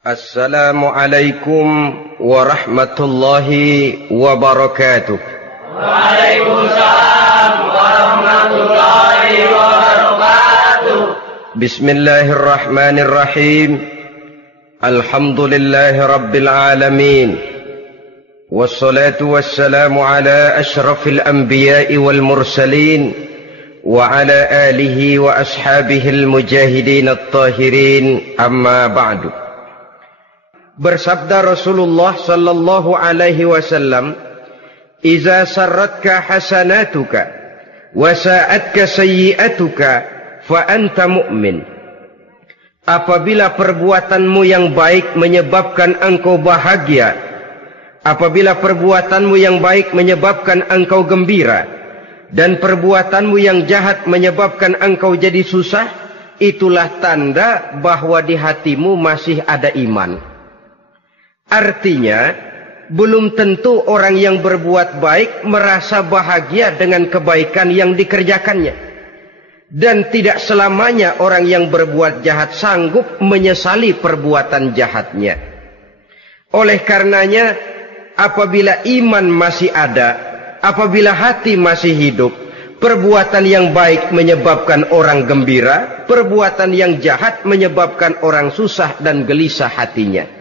Assalamualaikum warahmatullahi wabarakatuh. Waalaikumsalam warahmatullahi wabarakatuh. Bismillahirrahmanirrahim. Alhamdulillahi rabbil alamin. Wassalatu wassalamu ala ashrafil anbiya'i wal mursalin wa ala alihi wa ashabihil mujahidin at-tahirin, amma ba'du. Bersabda Rasulullah sallallahu alaihi wasallam, "Iza sarratka hasanatuka wa sa'atka sayyi'atuka fa anta mu'min." Apabila perbuatanmu yang baik menyebabkan engkau bahagia, apabila perbuatanmu yang baik menyebabkan engkau gembira, dan perbuatanmu yang jahat menyebabkan engkau jadi susah, itulah tanda bahwa di hatimu masih ada iman. Artinya, belum tentu orang yang berbuat baik merasa bahagia dengan kebaikan yang dikerjakannya. Dan tidak selamanya orang yang berbuat jahat sanggup menyesali perbuatan jahatnya. Oleh karenanya, apabila iman masih ada, apabila hati masih hidup, perbuatan yang baik menyebabkan orang gembira, perbuatan yang jahat menyebabkan orang susah dan gelisah hatinya.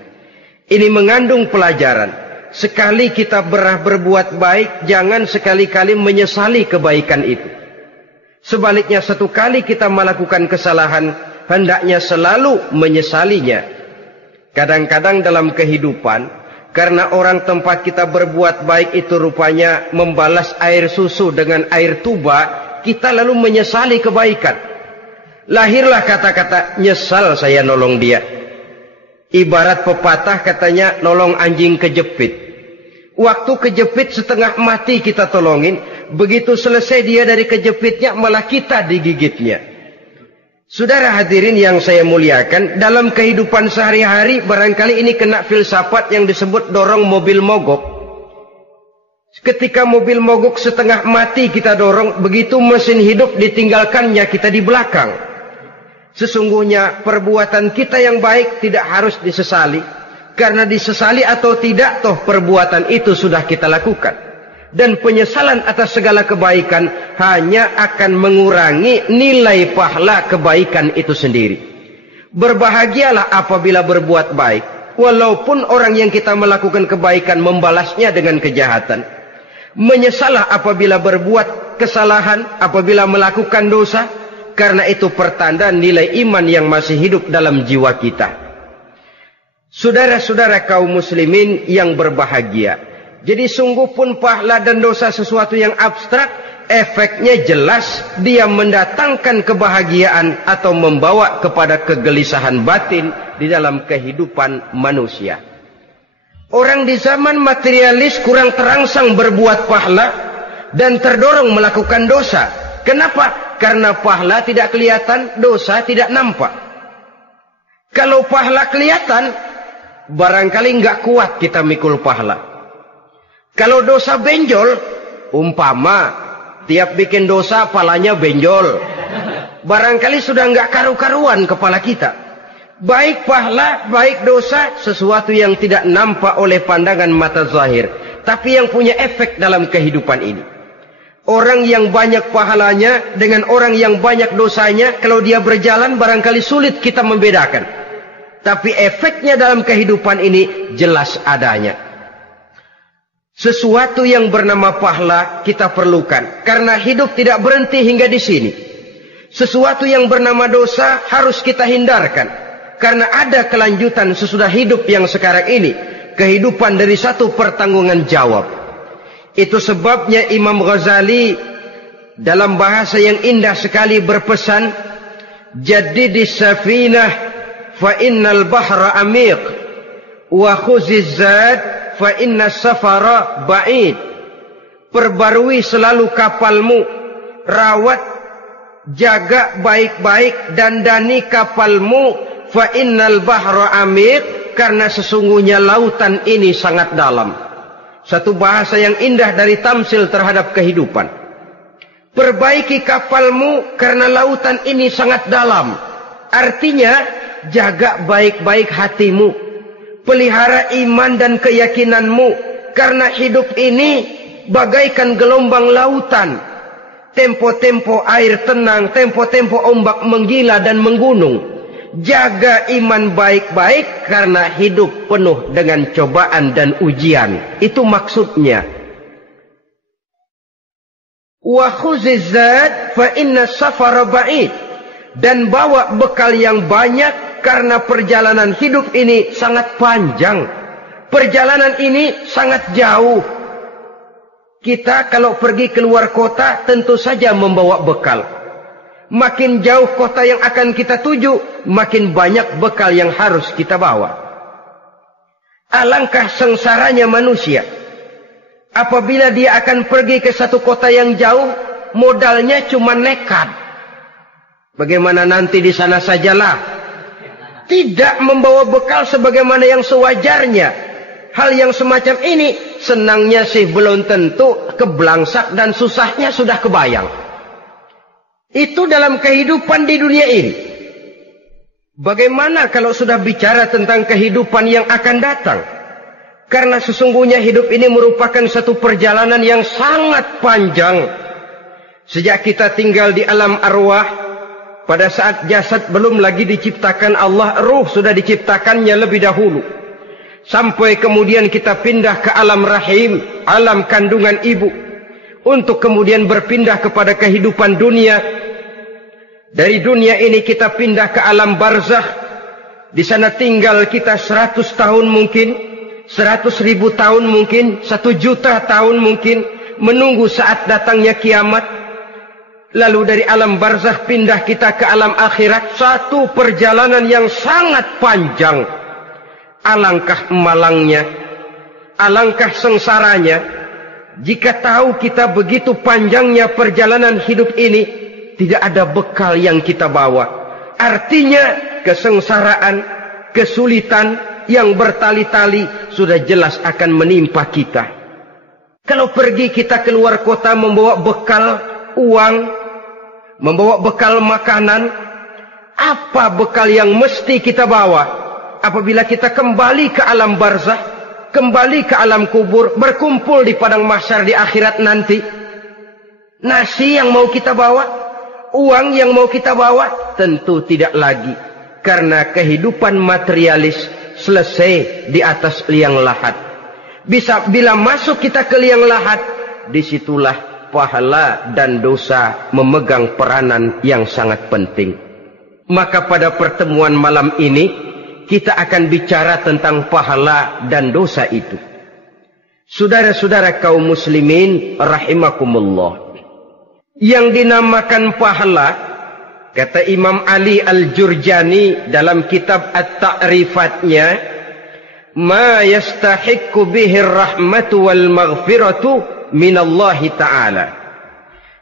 Ini mengandung pelajaran. Sekali kita berbuat baik, jangan sekali-kali menyesali kebaikan itu. Sebaliknya, satu kali kita melakukan kesalahan, hendaknya selalu menyesalinya. Kadang-kadang dalam kehidupan, karena orang tempat kita berbuat baik itu rupanya membalas air susu dengan air tuba, kita lalu menyesali kebaikan. Lahirlah kata-kata, "Nyesal saya nolong dia." Ibarat pepatah katanya, nolong anjing kejepit. Waktu kejepit setengah mati kita tolongin, begitu selesai dia dari kejepitnya malah kita digigitnya. Saudara hadirin yang saya muliakan, dalam kehidupan sehari-hari barangkali ini kena filsafat yang disebut dorong mobil mogok. Ketika mobil mogok setengah mati kita dorong, begitu mesin hidup ditinggalkannya kita di belakang. Sesungguhnya perbuatan kita yang baik tidak harus disesali. Karena disesali atau tidak, toh perbuatan itu sudah kita lakukan. Dan penyesalan atas segala kebaikan hanya akan mengurangi nilai pahala kebaikan itu sendiri. Berbahagialah apabila berbuat baik, walaupun orang yang kita melakukan kebaikan membalasnya dengan kejahatan. Menyesalah apabila berbuat kesalahan, apabila melakukan dosa, karena itu pertanda nilai iman yang masih hidup dalam jiwa kita. Saudara-saudara kaum muslimin yang berbahagia, jadi sungguh pun pahala dan dosa sesuatu yang abstrak, efeknya jelas dia mendatangkan kebahagiaan atau membawa kepada kegelisahan batin di dalam kehidupan manusia. Orang di zaman materialis kurang terangsang berbuat pahala dan terdorong melakukan dosa. Kenapa? Karena pahala tidak kelihatan, dosa tidak nampak. Kalau pahala kelihatan, barangkali nggak kuat kita mikul pahala. Kalau dosa benjol, umpama tiap bikin dosa palanya benjol, barangkali sudah nggak karu-karuan kepala kita. Baik pahala, baik dosa, sesuatu yang tidak nampak oleh pandangan mata zahir, tapi yang punya efek dalam kehidupan ini. Orang yang banyak pahalanya dengan orang yang banyak dosanya, kalau dia berjalan barangkali sulit kita membedakan. Tapi efeknya dalam kehidupan ini jelas adanya. Sesuatu yang bernama pahala kita perlukan, karena hidup tidak berhenti hingga di sini. Sesuatu yang bernama dosa harus kita hindarkan, karena ada kelanjutan sesudah hidup yang sekarang ini. Kehidupan dari satu pertanggungan jawab. Itu sebabnya Imam Ghazali dalam bahasa yang indah sekali berpesan, "Jaddidis safinah fa innal bahra amiq wa khuziz zad fa innas safara ba'id." Perbarui selalu kapalmu, rawat, jaga baik-baik, dandani kapalmu, fa innal bahra amiq, karena sesungguhnya lautan ini sangat dalam. Satu bahasa yang indah dari tamsil terhadap kehidupan. Perbaiki kapalmu karena lautan ini sangat dalam. Artinya, jaga baik-baik hatimu. Pelihara iman dan keyakinanmu, karena hidup ini bagaikan gelombang lautan. Tempo-tempo air tenang, tempo-tempo ombak menggila dan menggunung. Jaga iman baik-baik karena hidup penuh dengan cobaan dan ujian. Itu maksudnya. Wa khuziz zad fa inna safara ba'id. Dan bawa bekal yang banyak karena perjalanan hidup ini sangat panjang. Perjalanan ini sangat jauh. Kita kalau pergi keluar kota tentu saja membawa bekal. Makin jauh kota yang akan kita tuju, makin banyak bekal yang harus kita bawa. Alangkah sengsaranya manusia apabila dia akan pergi ke satu kota yang jauh, modalnya cuma nekat. Bagaimana nanti di sana sajalah. Tidak membawa bekal sebagaimana yang sewajarnya. Hal yang semacam ini senangnya sih belum tentu, keblangsak dan susahnya sudah kebayang. Itu dalam kehidupan di dunia ini. Bagaimana kalau sudah bicara tentang kehidupan yang akan datang? Karena sesungguhnya hidup ini merupakan satu perjalanan yang sangat panjang. Sejak kita tinggal di alam arwah, pada saat jasad belum lagi diciptakan Allah, ruh sudah diciptakannya lebih dahulu. Sampai kemudian kita pindah ke alam rahim, alam kandungan ibu. Untuk kemudian berpindah kepada kehidupan dunia. Dari dunia ini kita pindah ke alam barzakh. Di sana tinggal kita 100 tahun mungkin, 100.000 tahun mungkin, 1 juta tahun mungkin, menunggu saat datangnya kiamat. Lalu dari alam barzakh pindah kita ke alam akhirat. Satu perjalanan yang sangat panjang. Alangkah malangnya, alangkah sengsaranya jika tahu kita begitu panjangnya perjalanan hidup ini, tidak ada bekal yang kita bawa. Artinya kesengsaraan, kesulitan yang bertali-tali sudah jelas akan menimpa kita. Kalau pergi kita keluar kota membawa bekal uang, membawa bekal makanan, apa bekal yang mesti kita bawa? Apabila kita kembali ke alam barzakh, kembali ke alam kubur, berkumpul di padang mahsyar di akhirat nanti, nasi yang mau kita bawa, uang yang mau kita bawa, tentu tidak lagi. Karena kehidupan materialis selesai di atas liang lahat. Bila masuk kita ke liang lahat, disitulah pahala dan dosa memegang peranan yang sangat penting. Maka pada pertemuan malam ini, kita akan bicara tentang pahala dan dosa itu. Saudara-saudara kaum muslimin rahimakumullah. Yang dinamakan pahala, kata Imam Ali Al-Jurjani dalam kitab At-Ta'rifatnya, ma yastahiqqu bihi ar-rahmatu wal maghfiratu minallahi ta'ala.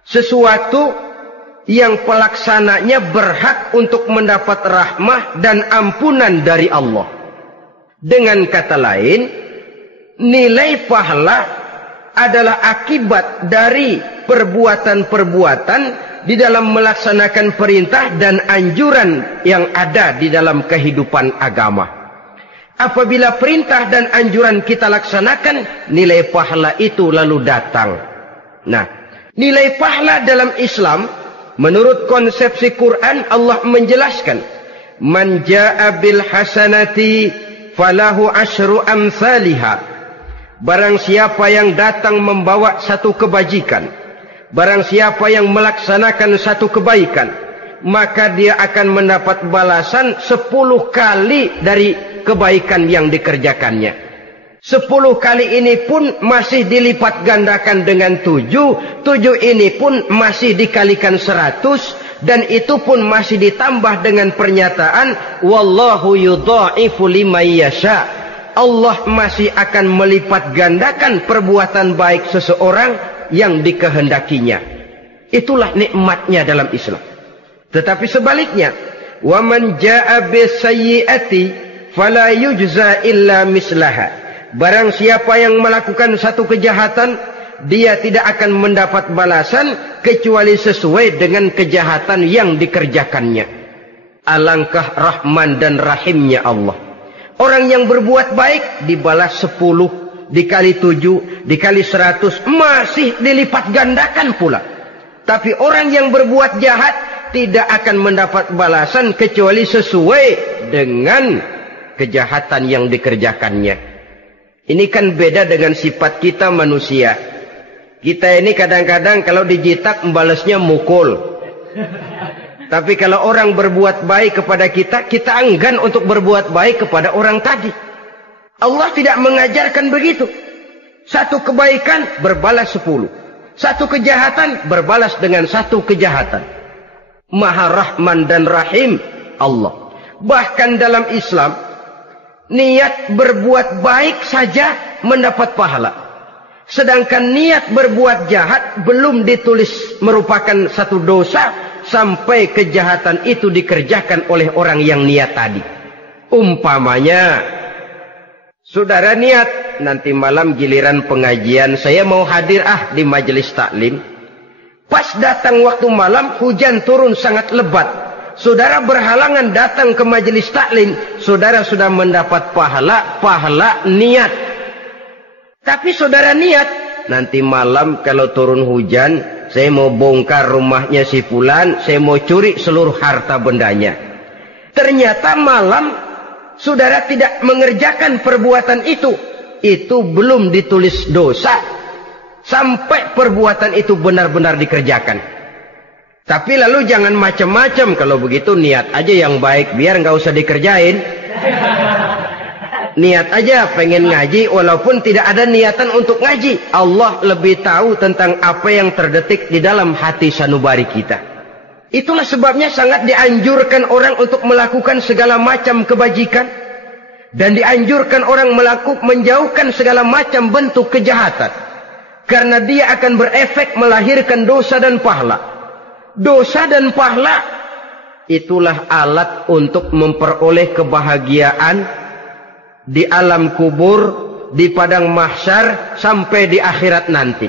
Sesuatu yang pelaksananya berhak untuk mendapat rahmah dan ampunan dari Allah. Dengan kata lain, nilai pahala adalah akibat dari perbuatan-perbuatan di dalam melaksanakan perintah dan anjuran yang ada di dalam kehidupan agama. Apabila perintah dan anjuran kita laksanakan, nilai pahala itu lalu datang. Nah, nilai pahala dalam Islam, menurut konsepsi Quran, Allah menjelaskan, man jaa bil hasanati falahu asyru amsalihha. Barang siapa yang datang membawa satu kebajikan, barang siapa yang melaksanakan satu kebaikan, maka dia akan mendapat balasan 10 kali dari kebaikan yang dikerjakannya. 10 kali ini pun masih dilipat gandakan dengan 7. 7 ini pun masih dikalikan 100. Dan itu pun masih ditambah dengan pernyataan, wallahu yudha'ifu liman yasha. Allah masih akan melipat gandakan perbuatan baik seseorang yang dikehendakinya. Itulah nikmatnya dalam Islam. Tetapi sebaliknya, wa man jaa'a bisayyi'ati fala yujza illa mislaha. Barang siapa yang melakukan satu kejahatan, dia tidak akan mendapat balasan kecuali sesuai dengan kejahatan yang dikerjakannya. Alangkah rahman dan rahimnya Allah. Orang yang berbuat baik dibalas 10, dikali 7, dikali 100, masih dilipat gandakan pula. Tapi orang yang berbuat jahat tidak akan mendapat balasan kecuali sesuai dengan kejahatan yang dikerjakannya. Ini kan beda dengan sifat kita manusia. Kita ini kadang-kadang kalau dijitak membalasnya mukul. Tapi kalau orang berbuat baik kepada kita, kita enggan untuk berbuat baik kepada orang tadi. Allah tidak mengajarkan begitu. Satu kebaikan berbalas 10. Satu kejahatan berbalas dengan satu kejahatan. Maha Rahman dan Rahim Allah. Bahkan dalam Islam, niat berbuat baik saja mendapat pahala. Sedangkan niat berbuat jahat belum ditulis merupakan satu dosa sampai kejahatan itu dikerjakan oleh orang yang niat tadi. Umpamanya, saudara niat nanti malam giliran pengajian saya mau hadir di majelis taklim. Pas datang waktu malam hujan turun sangat lebat. Saudara berhalangan datang ke majelis taklim, saudara sudah mendapat pahala niat. Tapi saudara niat nanti malam kalau turun hujan, saya mau bongkar rumahnya si fulan, saya mau curi seluruh harta bendanya. Ternyata malam saudara tidak mengerjakan perbuatan itu belum ditulis dosa sampai perbuatan itu benar-benar dikerjakan. Tapi lalu jangan macam-macam, kalau begitu niat aja yang baik biar nggak usah dikerjain. Niat aja pengen ngaji walaupun tidak ada niatan untuk ngaji. Allah lebih tahu tentang apa yang terdetik di dalam hati sanubari kita. Itulah sebabnya sangat dianjurkan orang untuk melakukan segala macam kebajikan. Dan dianjurkan orang menjauhkan segala macam bentuk kejahatan. Karena dia akan berefek melahirkan dosa dan pahala. Dosa dan pahala itulah alat untuk memperoleh kebahagiaan di alam kubur, di padang mahsyar, sampai di akhirat nanti.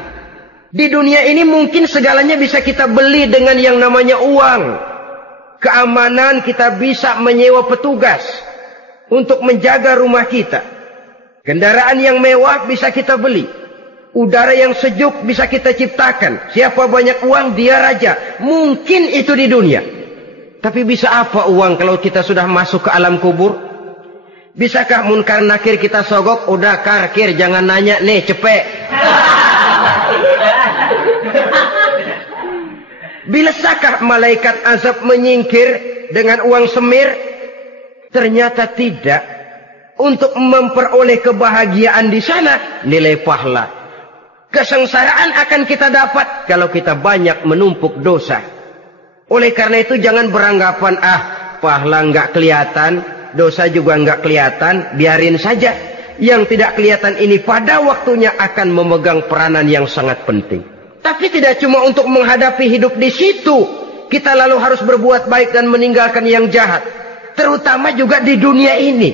Di dunia ini mungkin segalanya bisa kita beli dengan yang namanya uang. Keamanan kita bisa menyewa petugas untuk menjaga rumah kita. Kendaraan yang mewah bisa kita beli. Udara yang sejuk bisa kita ciptakan. Siapa banyak uang, dia raja. Mungkin itu di dunia. Tapi bisa apa uang kalau kita sudah masuk ke alam kubur? Bisakah munkar nakir kita sogok? Udah karkir, jangan nanya nih, cepet. Bisakah malaikat azab menyingkir dengan uang semir? Ternyata tidak. Untuk memperoleh kebahagiaan di sana, nilai pahala. Kesengsaraan akan kita dapat kalau kita banyak menumpuk dosa. Oleh karena itu jangan beranggapan, pahala nggak kelihatan, dosa juga nggak kelihatan, biarin saja. Yang tidak kelihatan ini pada waktunya akan memegang peranan yang sangat penting. Tapi tidak cuma untuk menghadapi hidup di situ, kita lalu harus berbuat baik dan meninggalkan yang jahat. Terutama juga di dunia ini.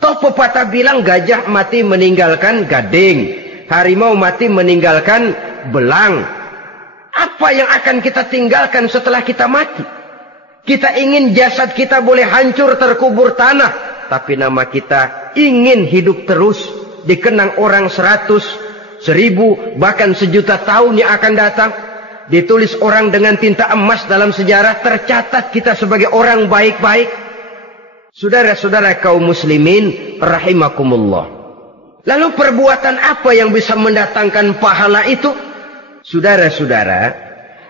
Toh pepatah bilang gajah mati meninggalkan gading, harimau mati meninggalkan belang. Apa yang akan kita tinggalkan setelah kita mati? Kita ingin jasad kita boleh hancur terkubur tanah, tapi nama kita ingin hidup terus, dikenang orang 100, 1000, bahkan 1.000.000 tahun yang akan datang. Ditulis orang dengan tinta emas dalam sejarah, tercatat kita sebagai orang baik-baik. Saudara-saudara kaum muslimin rahimakumullah. Lalu perbuatan apa yang bisa mendatangkan pahala itu? Saudara-saudara,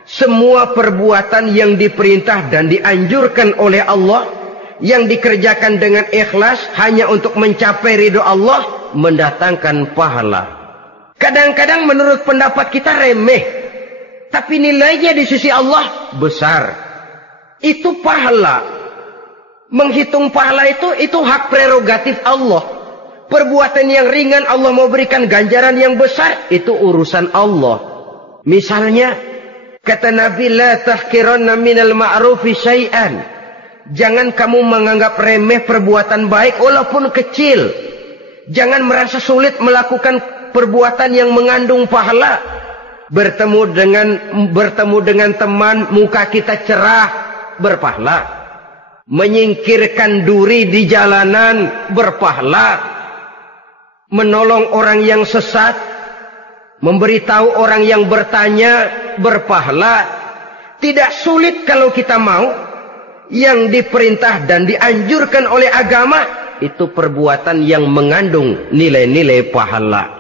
semua perbuatan yang diperintah dan dianjurkan oleh Allah, yang dikerjakan dengan ikhlas hanya untuk mencapai ridho Allah, mendatangkan pahala. Kadang-kadang menurut pendapat kita remeh, tapi nilainya di sisi Allah besar. Itu pahala. Menghitung pahala itu hak prerogatif Allah. Perbuatan yang ringan Allah mau berikan ganjaran yang besar, itu urusan Allah. Misalnya, kata Nabi, la tahkiranna minal ma'rufi syai'an. Jangan kamu menganggap remeh perbuatan baik walaupun kecil. Jangan merasa sulit melakukan perbuatan yang mengandung pahala. Bertemu dengan teman, muka kita cerah, berpahala. menyingkirkan duri di jalanan berpahala, menolong orang yang sesat, memberitahu orang yang bertanya berpahala. Tidak sulit kalau kita mau. Yang diperintah dan dianjurkan oleh agama itu perbuatan yang mengandung nilai-nilai pahala.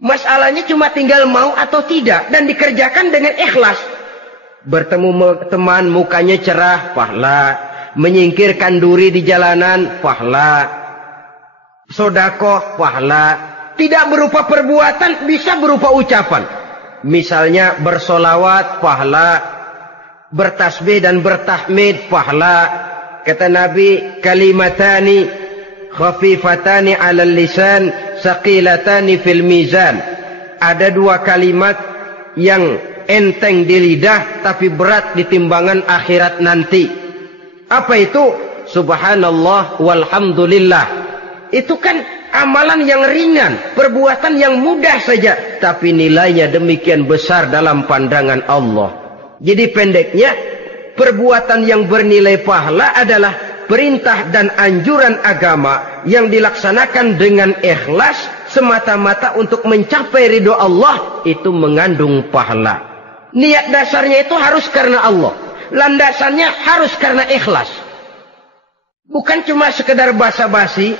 Masalahnya cuma tinggal mau atau tidak dan dikerjakan dengan ikhlas. Bertemu teman mukanya cerah, pahala. Menyingkirkan duri di jalanan, pahala. Sedekah, pahala. Tidak berupa perbuatan, bisa berupa ucapan. Misalnya bersolawat, pahala. Bertasbih dan bertahmid, pahala. Kata Nabi, kalimatani khafifatani 'alal lisan, saqilatani fil mizan. Ada dua kalimat yang enteng di lidah tapi berat di timbangan akhirat nanti. Apa itu? Subhanallah walhamdulillah. Itu kan amalan yang ringan, perbuatan yang mudah saja, tapi nilainya demikian besar dalam pandangan Allah. Jadi pendeknya, perbuatan yang bernilai pahala adalah perintah dan anjuran agama yang dilaksanakan dengan ikhlas semata-mata untuk mencapai ridho Allah, itu mengandung pahala. Niat dasarnya itu harus karena Allah. Landasannya harus karena ikhlas. Bukan cuma sekedar basa-basi,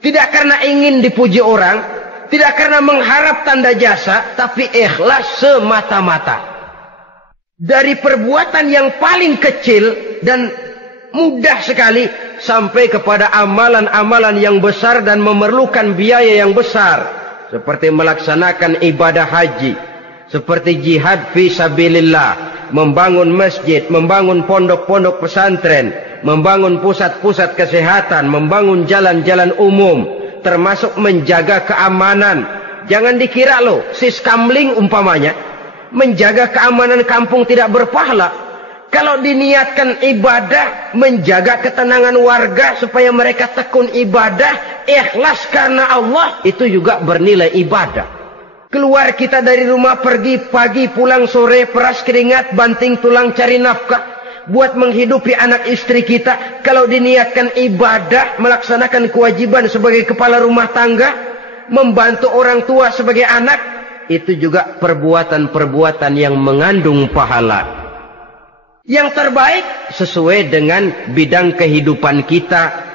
tidak karena ingin dipuji orang, tidak karena mengharap tanda jasa, tapi ikhlas semata-mata. Dari perbuatan yang paling kecil dan mudah sekali sampai kepada amalan-amalan yang besar dan memerlukan biaya yang besar, seperti melaksanakan ibadah haji, seperti jihad fi sabilillah, membangun masjid, membangun pondok-pondok pesantren, membangun pusat-pusat kesehatan, membangun jalan-jalan umum, termasuk menjaga keamanan. Jangan dikira loh, siskamling umpamanya, menjaga keamanan kampung tidak berpahala. Kalau diniatkan ibadah, menjaga ketenangan warga supaya mereka tekun ibadah, ikhlas karena Allah, itu juga bernilai ibadah. Keluar kita dari rumah, pergi pagi, pulang sore, peras keringat, banting tulang cari nafkah buat menghidupi anak istri kita. Kalau diniatkan ibadah, melaksanakan kewajiban sebagai kepala rumah tangga, membantu orang tua sebagai anak, itu juga perbuatan-perbuatan yang mengandung pahala. Yang terbaik sesuai dengan bidang kehidupan kita.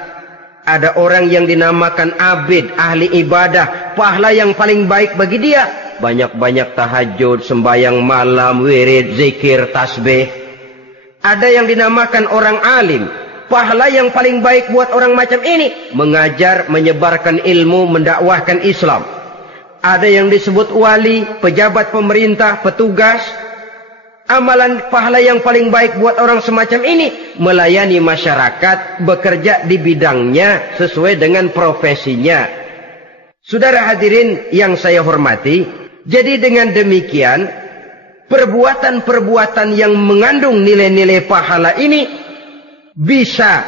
Ada orang yang dinamakan abid, ahli ibadah, pahala yang paling baik bagi dia, banyak-banyak tahajud, sembahyang malam, wirid, zikir, tasbih. Ada yang dinamakan orang alim, pahala yang paling baik buat orang macam ini, mengajar, menyebarkan ilmu, mendakwahkan Islam. Ada yang disebut wali, pejabat pemerintah, petugas. Amalan pahala yang paling baik buat orang semacam ini, melayani masyarakat, bekerja di bidangnya sesuai dengan profesinya. Saudara hadirin yang saya hormati, jadi dengan demikian, perbuatan-perbuatan yang mengandung nilai-nilai pahala ini bisa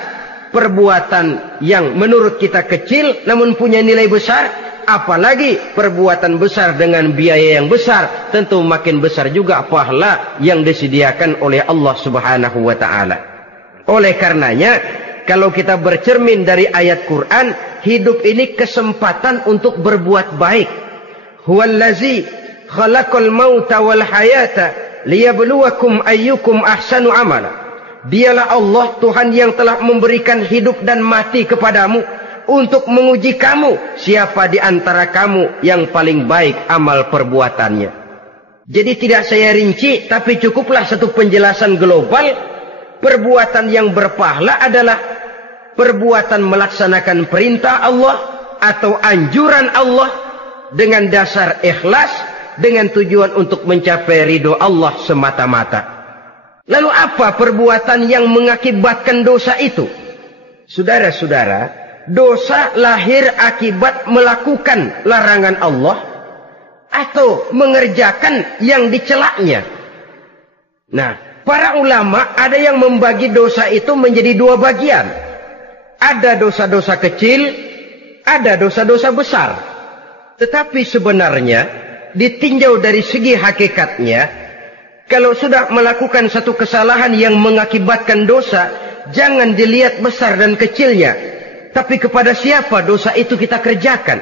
perbuatan yang menurut kita kecil namun punya nilai besar. Apalagi perbuatan besar dengan biaya yang besar, tentu makin besar juga pahala yang disediakan oleh Allah Subhanahu wa ta'ala. Oleh karenanya, kalau kita bercermin dari ayat Quran, hidup ini kesempatan untuk berbuat baik. Huwallazi khalaqal mauta wal hayata liyabluwakum ayyukum ahsanu amala. Dialah Allah, Tuhan yang telah memberikan hidup dan mati kepadamu untuk menguji kamu, siapa di antara kamu yang paling baik amal perbuatannya. Jadi tidak saya rinci, tapi cukuplah satu penjelasan global. Perbuatan yang berpahala adalah perbuatan melaksanakan perintah Allah atau anjuran Allah dengan dasar ikhlas, dengan tujuan untuk mencapai ridho Allah semata-mata. Lalu apa perbuatan yang mengakibatkan dosa itu? Saudara-saudara, dosa lahir akibat melakukan larangan Allah atau mengerjakan yang dicelaknya. Nah, para ulama ada yang membagi dosa itu menjadi dua bagian. Ada dosa-dosa kecil, ada dosa-dosa besar. Tetapi sebenarnya ditinjau dari segi hakikatnya, kalau sudah melakukan satu kesalahan yang mengakibatkan dosa, jangan dilihat besar dan kecilnya, tapi kepada siapa dosa itu kita kerjakan.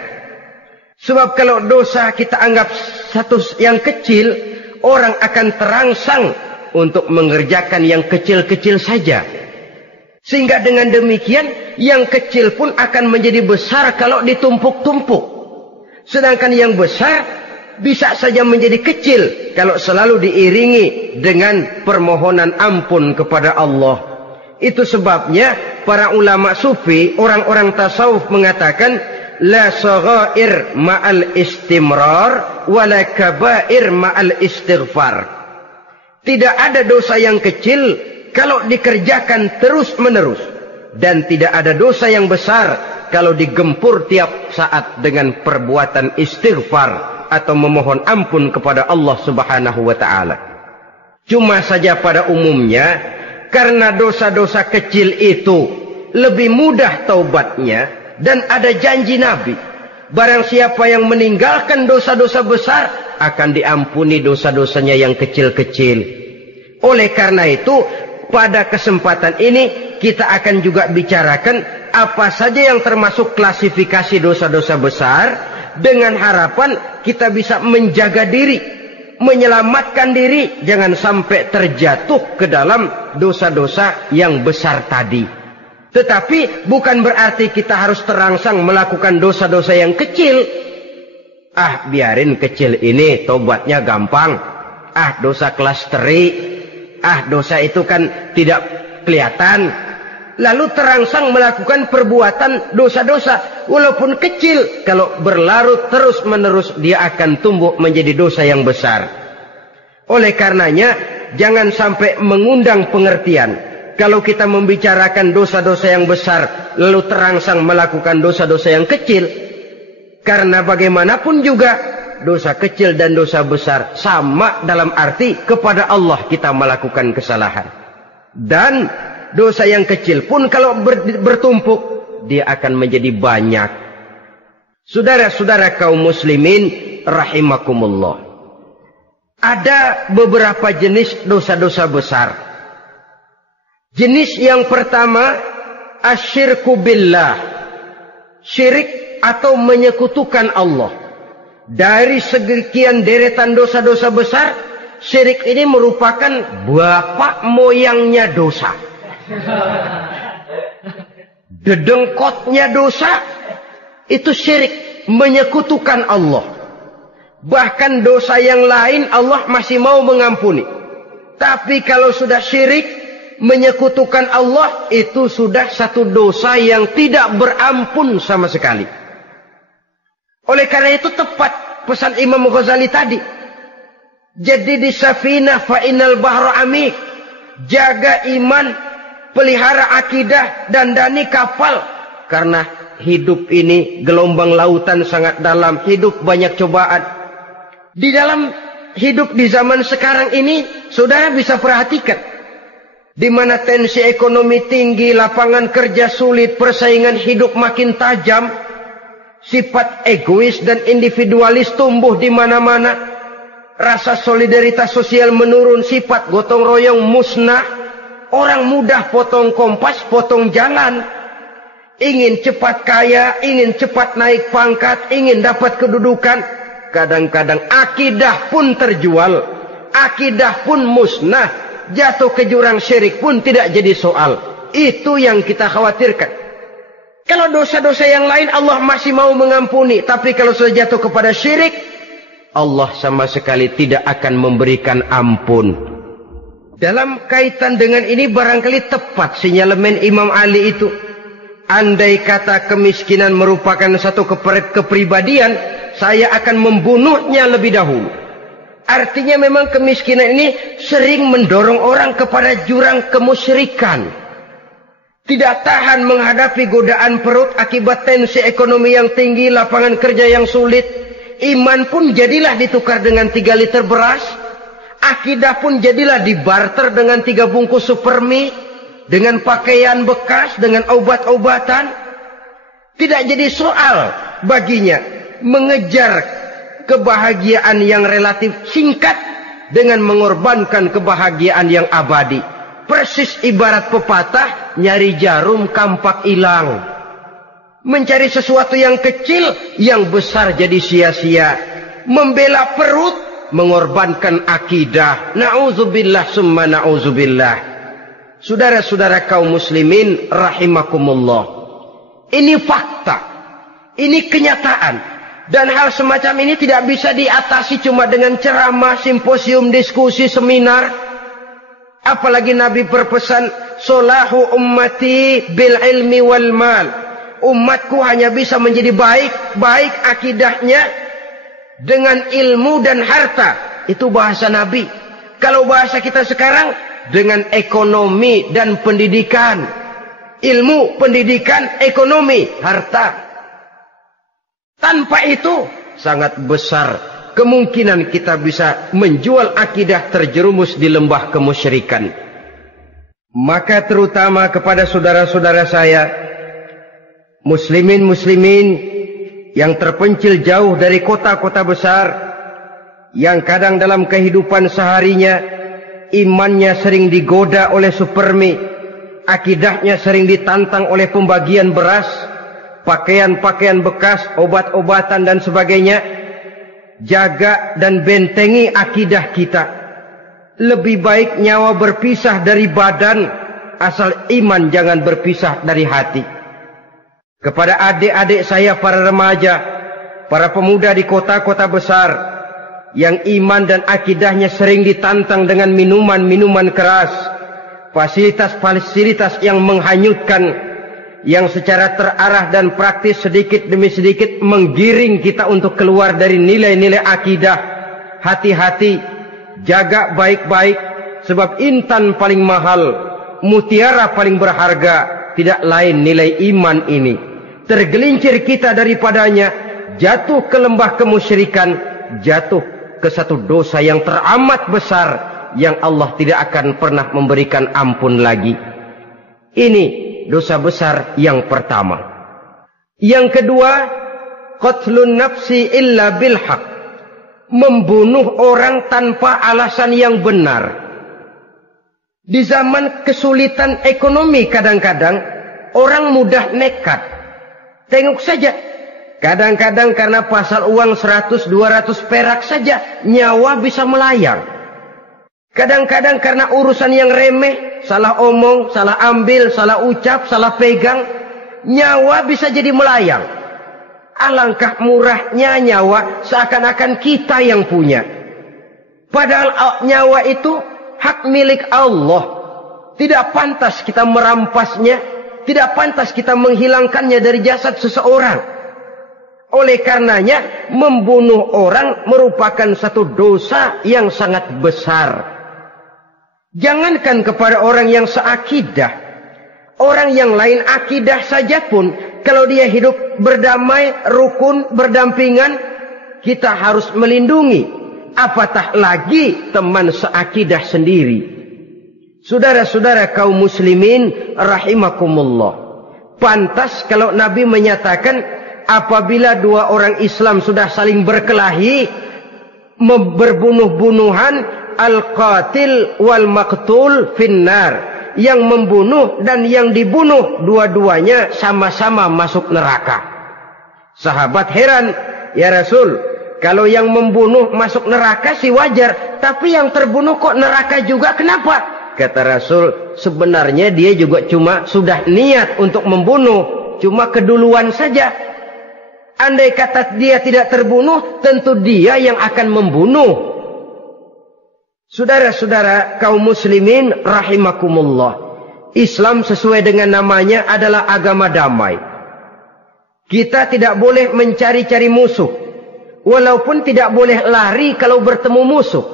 Sebab kalau dosa kita anggap satu yang kecil, orang akan terangsang untuk mengerjakan yang kecil-kecil saja. Sehingga dengan demikian, yang kecil pun akan menjadi besar kalau ditumpuk-tumpuk. Sedangkan yang besar bisa saja menjadi kecil kalau selalu diiringi dengan permohonan ampun kepada Allah. Itu sebabnya para ulama sufi, orang-orang tasawuf mengatakan, la saghair ma'al istimrar, wala kabair ma'al istighfar. Tidak ada dosa yang kecil kalau dikerjakan terus-menerus, dan tidak ada dosa yang besar kalau digempur tiap saat dengan perbuatan istighfar atau memohon ampun kepada Allah Subhanahu wa taala. Cuma saja pada umumnya, karena dosa-dosa kecil itu lebih mudah taubatnya, dan ada janji Nabi, barang siapa yang meninggalkan dosa-dosa besar akan diampuni dosa-dosanya yang kecil-kecil. Oleh karena itu, pada kesempatan ini kita akan juga bicarakan apa saja yang termasuk klasifikasi dosa-dosa besar, dengan harapan kita bisa menjaga diri, menyelamatkan diri, jangan sampai terjatuh ke dalam dosa-dosa yang besar tadi. Tetapi bukan berarti kita harus terangsang melakukan dosa-dosa yang kecil. Ah, biarin kecil ini, tobatnya gampang. Ah, dosa kelas teri. Ah, dosa itu kan tidak kelihatan. Lalu terangsang melakukan perbuatan dosa-dosa walaupun kecil. Kalau berlarut terus-menerus, dia akan tumbuh menjadi dosa yang besar. Oleh karenanya, jangan sampai mengundang pengertian kalau kita membicarakan dosa-dosa yang besar lalu terangsang melakukan dosa-dosa yang kecil. Karena bagaimanapun juga dosa kecil dan dosa besar sama dalam arti kepada Allah kita melakukan kesalahan. Dan dosa yang kecil pun kalau bertumpuk, dia akan menjadi banyak. Saudara-saudara kaum muslimin rahimakumullah, ada beberapa jenis dosa-dosa besar. Jenis yang pertama, asyirku billah, syirik atau menyekutukan Allah. Dari sekian deretan dosa-dosa besar, syirik ini merupakan bapak moyangnya dosa. Dedengkotnya dosa itu syirik, menyekutukan Allah. Bahkan dosa yang lain Allah masih mau mengampuni, tapi kalau sudah syirik, menyekutukan Allah, itu sudah satu dosa yang tidak berampun sama sekali. Oleh karena itu tepat pesan Imam Ghazali tadi, jadi di safinah fa innal bahra amik, jaga iman, pelihara akidah, dandani kapal. Karena hidup ini gelombang lautan sangat dalam, hidup banyak cobaan. Di dalam hidup di zaman sekarang ini, saudara bisa perhatikan, di mana tensi ekonomi tinggi, lapangan kerja sulit, persaingan hidup makin tajam, sifat egois dan individualis tumbuh di mana-mana, rasa solidaritas sosial menurun, sifat gotong royong musnah. Orang mudah potong kompas, potong jalan. Ingin cepat kaya, ingin cepat naik pangkat, ingin dapat kedudukan. Kadang-kadang akidah pun terjual, akidah pun musnah, jatuh ke jurang syirik pun tidak jadi soal. Itu yang kita khawatirkan. Kalau dosa-dosa yang lain Allah masih mau mengampuni, tapi kalau sudah jatuh kepada syirik, Allah sama sekali tidak akan memberikan ampun. Dalam kaitan dengan ini barangkali tepat sinyalemen Imam Ali itu. Andai kata kemiskinan merupakan satu kepribadian, saya akan membunuhnya lebih dahulu. Artinya memang kemiskinan ini sering mendorong orang kepada jurang kemusyrikan. Tidak tahan menghadapi godaan perut akibat tensi ekonomi yang tinggi, lapangan kerja yang sulit. Iman pun jadilah ditukar dengan 3 liter beras. Akidah pun jadilah dibarter dengan 3 bungkus supermi, dengan pakaian bekas, dengan obat-obatan. Tidak jadi soal baginya mengejar kebahagiaan yang relatif singkat dengan mengorbankan kebahagiaan yang abadi. Persis ibarat pepatah, nyari jarum kampak hilang. Mencari sesuatu yang kecil, yang besar jadi sia-sia. Membela perut, mengorbankan akidah. Na'udzubillah summa na'udzubillah. Saudara-saudara kaum muslimin rahimakumullah. Ini fakta. Ini kenyataan. Dan hal semacam ini tidak bisa diatasi cuma dengan ceramah, simposium, diskusi, seminar. Apalagi Nabi berpesan, solahu ummati bil ilmi wal mal. Umatku hanya bisa menjadi baik akidahnya dengan ilmu dan harta. Itu bahasa Nabi. Kalau bahasa kita sekarang, dengan ekonomi dan pendidikan. Ilmu, pendidikan, ekonomi, harta. Tanpa itu sangat besar kemungkinan kita bisa menjual akidah terjerumus di lembah kemusyrikan. Maka terutama kepada saudara-saudara saya, muslimin yang terpencil jauh dari kota-kota besar, yang kadang dalam kehidupan seharinya imannya sering digoda oleh supermi, akidahnya sering ditantang oleh pembagian beras, pakaian-pakaian bekas, obat-obatan dan sebagainya. Jaga dan bentengi akidah kita. Lebih baik nyawa berpisah dari badan, asal iman jangan berpisah dari hati. Kepada adik-adik saya para remaja, para pemuda di kota-kota besar, yang iman dan akidahnya sering ditantang dengan minuman-minuman keras, fasilitas-fasilitas yang menghanyutkan, yang secara terarah dan praktis sedikit demi sedikit menggiring kita untuk keluar dari nilai-nilai akidah. Hati-hati, jaga baik-baik, sebab intan paling mahal, mutiara paling berharga, tidak lain nilai iman ini. Tergelincir kita daripadanya, jatuh ke lembah kemusyrikan, jatuh ke satu dosa yang teramat besar, yang Allah tidak akan pernah memberikan ampun lagi. Ini dosa besar yang pertama. Yang kedua, qatlun nafsi illa bil haq. Membunuh orang tanpa alasan yang benar. Di zaman kesulitan ekonomi kadang-kadang orang mudah nekat. Tengok saja. Kadang-kadang karena pasal uang 100-200 perak saja nyawa bisa melayang. Kadang-kadang karena urusan yang remeh, salah omong, salah ambil, salah ucap, salah pegang, nyawa bisa jadi melayang. Alangkah murahnya nyawa, seakan-akan kita yang punya. Padahal nyawa itu hak milik Allah. Tidak pantas kita merampasnya, tidak pantas kita menghilangkannya dari jasad seseorang. Oleh karenanya, membunuh orang merupakan satu dosa yang sangat besar. Jangankan kepada orang yang seakidah, orang yang lain akidah saja pun, kalau dia hidup berdamai, rukun, berdampingan, kita harus melindungi. Apatah lagi teman seakidah sendiri. Saudara-saudara kaum muslimin rahimakumullah. Pantas kalau Nabi menyatakan, apabila dua orang Islam sudah saling berkelahi, berbunuh-bunuhan, al-qatil wal maqtul finnar. Yang membunuh dan yang dibunuh, dua-duanya sama-sama masuk neraka. Sahabat heran, ya Rasul, kalau yang membunuh masuk neraka sih wajar, tapi yang terbunuh kok neraka juga, kenapa? Kata Rasul, sebenarnya dia juga cuma sudah niat untuk membunuh, cuma keduluan saja. Andai kata dia tidak terbunuh, tentu dia yang akan membunuh. Saudara-saudara kaum muslimin rahimakumullah, Islam sesuai dengan namanya adalah agama damai. Kita tidak boleh mencari-cari musuh, walaupun tidak boleh lari kalau bertemu musuh.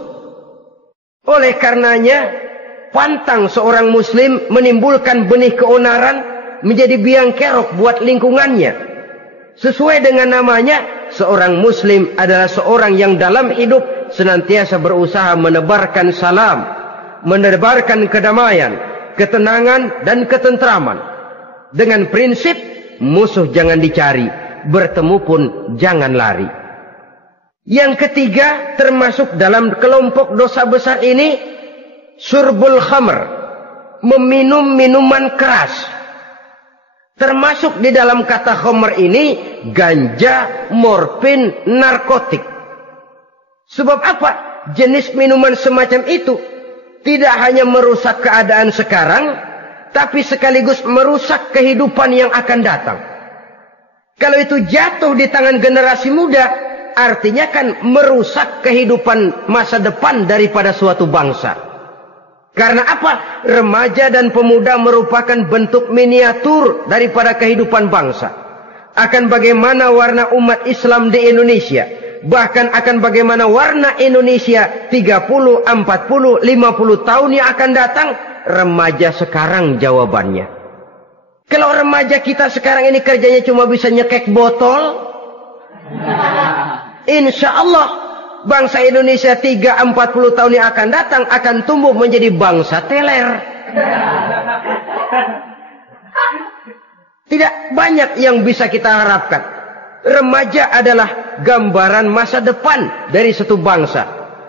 Oleh karenanya, pantang seorang muslim menimbulkan benih keonaran menjadi biang kerok buat lingkungannya. Sesuai dengan namanya, seorang muslim adalah seorang yang dalam hidup senantiasa berusaha menebarkan salam, menebarkan kedamaian, ketenangan dan ketentraman. Dengan prinsip, musuh jangan dicari, bertemu pun jangan lari. Yang ketiga, termasuk dalam kelompok dosa besar ini, syurbul khamr, meminum minuman keras. Termasuk di dalam kata khamr ini ganja, morfin, narkotik. Sebab apa? Jenis minuman semacam itu tidak hanya merusak keadaan sekarang, tapi sekaligus merusak kehidupan yang akan datang. Kalau itu jatuh di tangan generasi muda, artinya kan merusak kehidupan masa depan daripada suatu bangsa. Karena apa? Remaja dan pemuda merupakan bentuk miniatur daripada kehidupan bangsa. Akan bagaimana warna umat Islam di Indonesia. Bahkan akan bagaimana warna Indonesia 30, 40, 50 tahun yang akan datang. Remaja sekarang jawabannya. Kalau remaja kita sekarang ini kerjanya cuma bisa nyekek botol, insya Allah bangsa Indonesia 30-40 tahun yang akan datang akan tumbuh menjadi bangsa teler. Tidak banyak yang bisa kita harapkan. Remaja adalah gambaran masa depan dari satu bangsa,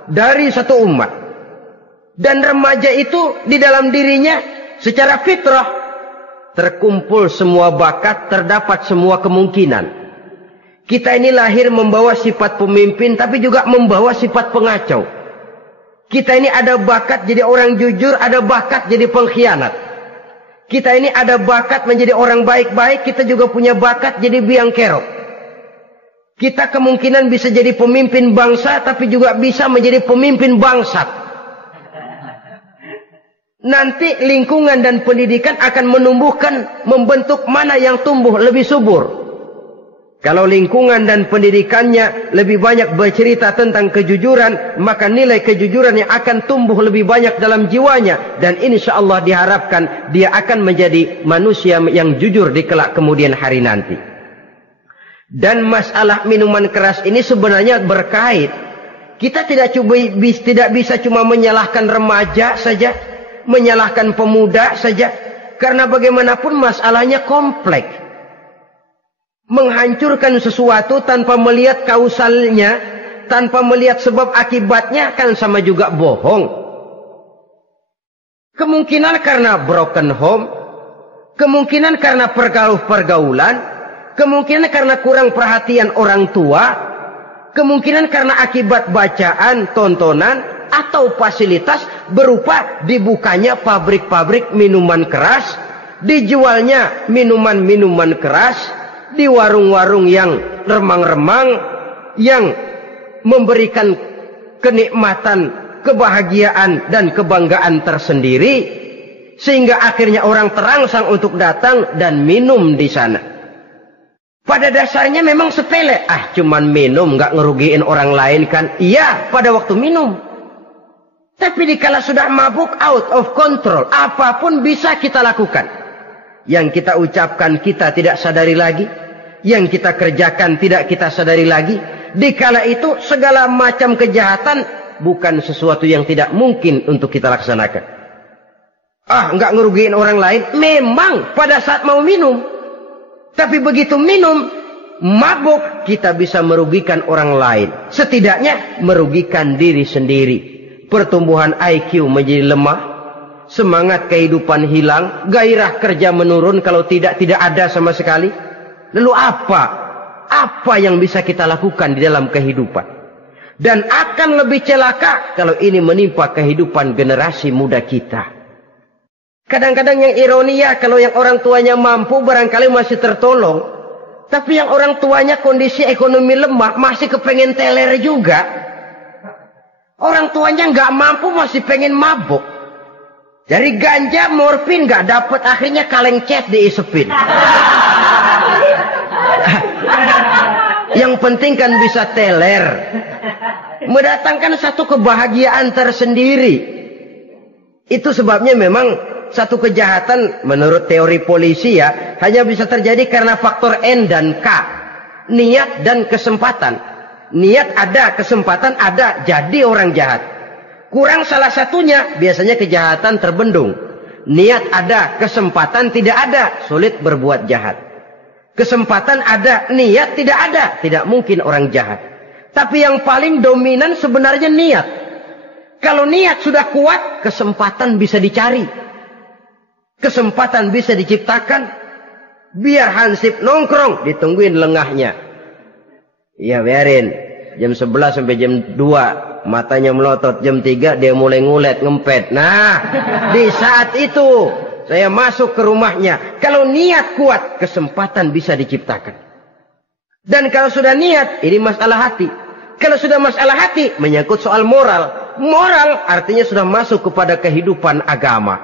dari satu umat. Dan remaja itu di dalam dirinya secara fitrah terkumpul semua bakat, terdapat semua kemungkinan. Kita ini lahir membawa sifat pemimpin, tapi juga membawa sifat pengacau. Kita ini ada bakat jadi orang jujur, ada bakat jadi pengkhianat. Kita ini ada bakat menjadi orang baik-baik, kita juga punya bakat jadi biang kerok. Kita kemungkinan bisa jadi pemimpin bangsa, tapi juga bisa menjadi pemimpin bangsat. Nanti lingkungan dan pendidikan akan menumbuhkan, membentuk mana yang tumbuh lebih subur. Kalau lingkungan dan pendidikannya lebih banyak bercerita tentang kejujuran, maka nilai kejujuran yang akan tumbuh lebih banyak dalam jiwanya. Dan insya Allah diharapkan dia akan menjadi manusia yang jujur di kelak kemudian hari nanti. Dan masalah minuman keras ini sebenarnya berkait. Kita tidak bisa cuma menyalahkan remaja saja, menyalahkan pemuda saja. Karena bagaimanapun masalahnya kompleks. Menghancurkan sesuatu tanpa melihat kausalnya, tanpa melihat sebab akibatnya kan sama juga bohong. Kemungkinan karena broken home, kemungkinan karena pergaulan, kemungkinan karena kurang perhatian orang tua, kemungkinan karena akibat bacaan, tontonan, atau fasilitas berupa dibukanya pabrik-pabrik minuman keras, dijualnya minuman-minuman keras, di warung-warung yang remang-remang, yang memberikan kenikmatan, kebahagiaan, dan kebanggaan tersendiri, sehingga akhirnya orang terangsang untuk datang dan minum di sana. Pada dasarnya memang sepele. Cuman minum, nggak ngerugiin orang lain kan? Iya, pada waktu minum. Tapi dikala sudah mabuk, out of control, apapun bisa kita lakukan. Yang kita ucapkan kita tidak sadari lagi, yang kita kerjakan tidak kita sadari lagi. Dikala itu segala macam kejahatan bukan sesuatu yang tidak mungkin untuk kita laksanakan. Nggak ngerugiin orang lain, memang pada saat mau minum. Tapi begitu minum, mabuk, kita bisa merugikan orang lain. Setidaknya merugikan diri sendiri. Pertumbuhan IQ menjadi lemah, semangat kehidupan hilang, gairah kerja menurun, kalau tidak ada sama sekali. Lalu apa yang bisa kita lakukan di dalam kehidupan? Dan akan lebih celaka kalau ini menimpa kehidupan generasi muda kita. Kadang-kadang yang ironi ya, kalau yang orang tuanya mampu barangkali masih tertolong. Tapi yang orang tuanya kondisi ekonomi lemah masih kepengen teler juga. Orang tuanya nggak mampu masih pengen mabuk. Dari ganja, morfin nggak dapat, akhirnya kaleng cet diisepin. Yang penting kan bisa teler, mendatangkan satu kebahagiaan tersendiri. Itu sebabnya memang satu kejahatan menurut teori polisi ya hanya bisa terjadi karena faktor N dan K, niat dan kesempatan. Niat ada, kesempatan ada, jadi orang jahat. Kurang salah satunya, biasanya kejahatan terbendung. Niat ada, kesempatan tidak ada, sulit berbuat jahat. Kesempatan ada, niat tidak ada, tidak mungkin orang jahat. Tapi yang paling dominan sebenarnya niat. Kalau niat sudah kuat, kesempatan bisa dicari. kesempatan bisa diciptakan. Biar hansip nongkrong, ditungguin lengahnya. Iya biarin. Jam 11 sampai jam 2. Matanya melotot. Jam 3 dia mulai ngulet, ngempet. Nah, di saat itu saya masuk ke rumahnya. Kalau niat kuat, kesempatan bisa diciptakan. Dan kalau sudah niat, ini masalah hati. Kalau sudah masalah hati, menyangkut soal moral. Moral artinya sudah masuk kepada kehidupan agama.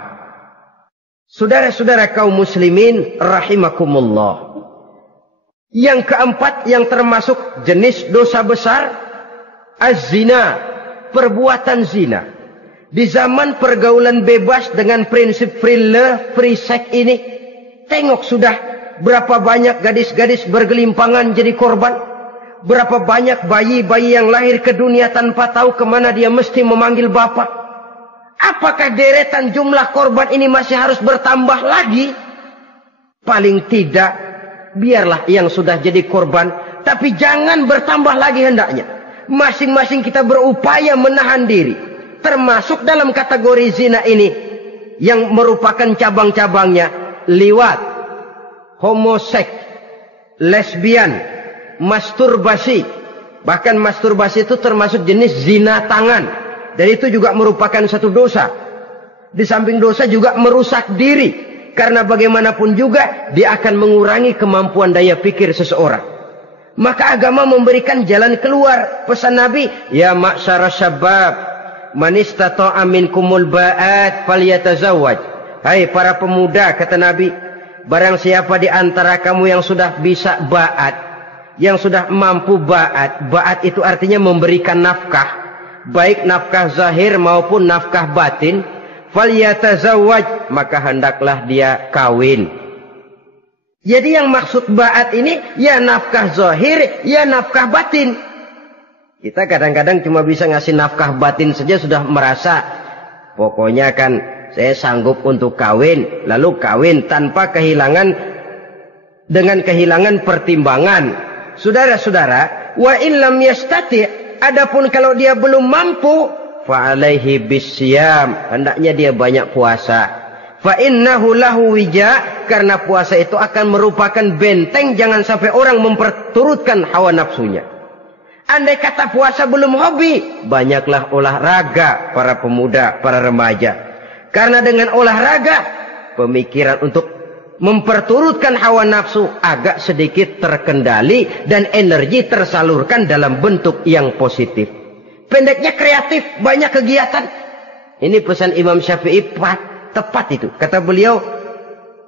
Saudara-saudara kaum muslimin rahimakumullah. Yang keempat yang termasuk jenis dosa besar, az-zina, perbuatan zina. Di zaman pergaulan bebas dengan prinsip free love, free sex ini, tengok sudah berapa banyak gadis-gadis bergelimpangan jadi korban. Berapa banyak bayi-bayi yang lahir ke dunia tanpa tahu kemana dia mesti memanggil bapak. Apakah deretan jumlah korban ini masih harus bertambah lagi? Paling tidak, biarlah yang sudah jadi korban, tapi jangan bertambah lagi hendaknya. Masing-masing kita berupaya menahan diri. Termasuk dalam kategori zina ini, yang merupakan cabang-cabangnya, liwat, homoseks, lesbian, masturbasi. Bahkan masturbasi itu termasuk jenis zina tangan. Dan itu juga merupakan satu dosa. Di samping dosa juga merusak diri. Karena bagaimanapun juga dia akan mengurangi kemampuan daya pikir seseorang. Maka agama memberikan jalan keluar. Pesan Nabi, ya ma'syara syabab, man istata'a minkumul ba'at falyatazawwaj. Hai para pemuda, kata Nabi, barang siapa di antara kamu yang sudah bisa ba'at, yang sudah mampu ba'at. Ba'at itu artinya memberikan nafkah. Baik nafkah zahir maupun nafkah batin, falyatazawwaj, maka hendaklah dia kawin. Jadi yang maksud ba'at ini ya nafkah zahir, ya nafkah batin. Kita kadang-kadang cuma bisa ngasih nafkah batin saja sudah merasa pokoknya kan saya sanggup untuk kawin, lalu kawin tanpa dengan kehilangan pertimbangan. Saudara-saudara, wa illam yastati', adapun kalau dia belum mampu, fa alaihi bisyam, hendaknya dia banyak puasa. Fa innahu lahu wija, karena puasa itu akan merupakan benteng jangan sampai orang memperturutkan hawa nafsunya. Andai kata puasa belum hobi, banyaklah olahraga para pemuda, para remaja. Karena dengan olahraga, pemikiran untuk memperturutkan hawa nafsu agak sedikit terkendali dan energi tersalurkan dalam bentuk yang positif. Pendeknya kreatif, banyak kegiatan. Ini pesan Imam Syafi'i tepat itu. Kata beliau,